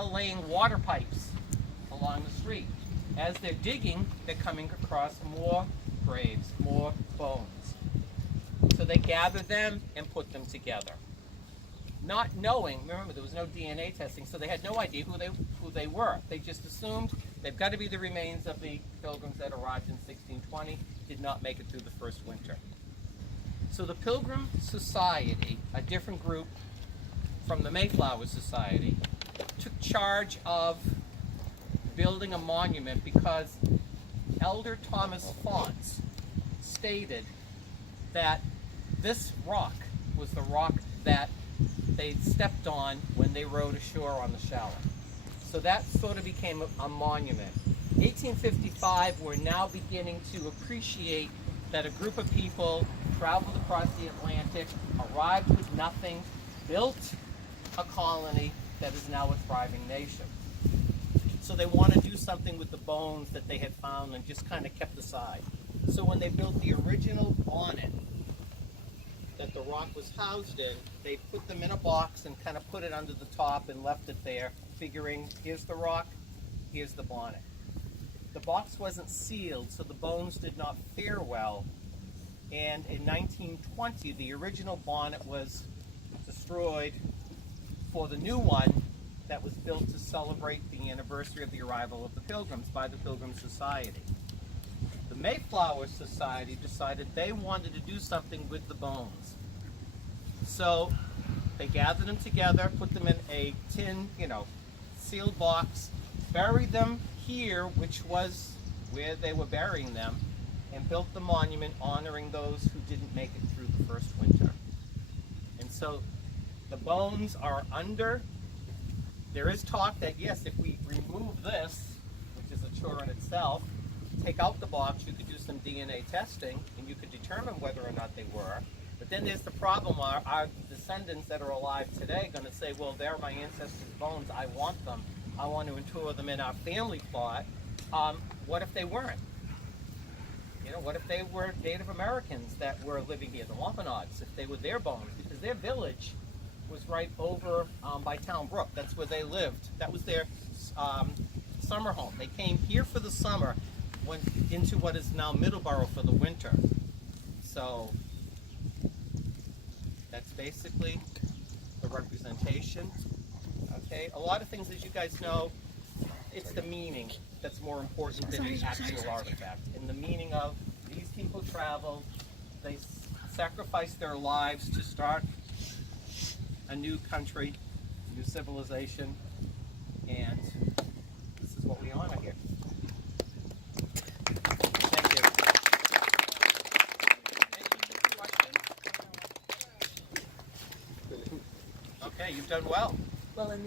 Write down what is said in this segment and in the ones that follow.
laying water pipes along the street. As they're digging, they're coming across more graves, more bones. So they gather them and put them together. Not knowing, remember there was no DNA testing, so they had no idea who they were. They just assumed they've got to be the remains of the Pilgrims that arrived in 1620, did not make it through the first winter. So the Pilgrim Society, a different group from the Mayflower Society, took charge of building a monument because Elder Thomas Fonts stated that this rock was the rock that they stepped on when they rode ashore on the Shallow. So that sort of became a monument. 1855, we're now beginning to appreciate that a group of people traveled across the Atlantic, arrived with nothing, built a colony that is now a thriving nation. So they want to do something with the bones that they had found and just kind of kept aside. So when they built the original bonnet that the rock was housed in, they put them in a box and kind of put it under the top and left it there, figuring here's the rock, here's the bonnet. The box wasn't sealed, so the bones did not fare well. And in 1920, the original bonnet was destroyed for the new one that was built to celebrate the anniversary of the arrival of the Pilgrims by the Pilgrim Society. The Mayflower Society decided they wanted to do something with the bones. So they gathered them together, put them in a tin, sealed box, buried them here, which was where they were burying them, and built the monument honoring those who didn't make it through the first winter. And so the bones are under. There is talk that, yes, if we remove this, which is a chore in itself, take out the box, you could do some DNA testing, and you could determine whether or not they were. But then there's the problem, our descendants that are alive today going to say, well, they're my ancestors' bones, I want them. I want to interre them in our family plot. What if they weren't? What if they were Native Americans that were living here, the Wampanoags, if they were their bones? Because their village was right over by Town Brook. That's where they lived. That was their summer home. They came here for the summer, went into what is now Middleborough for the winter. So that's basically the representation. Okay, a lot of things, as you guys know, it's the meaning that's more important than the actual artifact. And the meaning of these people traveled, they sacrificed their lives to start a new country, new civilization, and this is what we honor here. Thank you. Any questions? Okay, you've done well. Well, and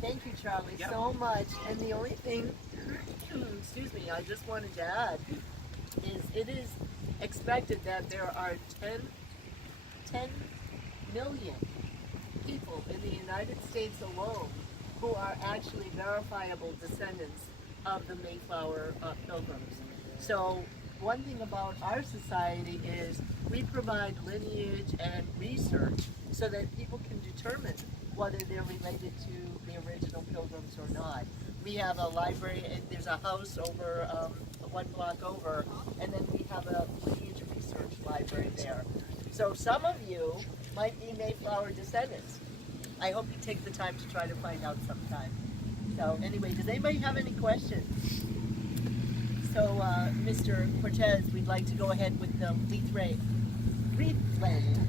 thank you, Charlie, so much. And the only thing, excuse me, I just wanted to add is it is expected that there are 10 million people in the United States alone who are actually verifiable descendants of the Mayflower Pilgrims. So one thing about our society is we provide lineage and research so that people can determine whether they're related to the original Pilgrims or not. We have a library, and there's a house over one block over, and then we have a lineage research library there. So some of you might be Mayflower descendants. I hope you take the time to try to find out sometime. So anyway, does anybody have any questions? So Mr. Cortez, we'd like to go ahead with the wreath-laying.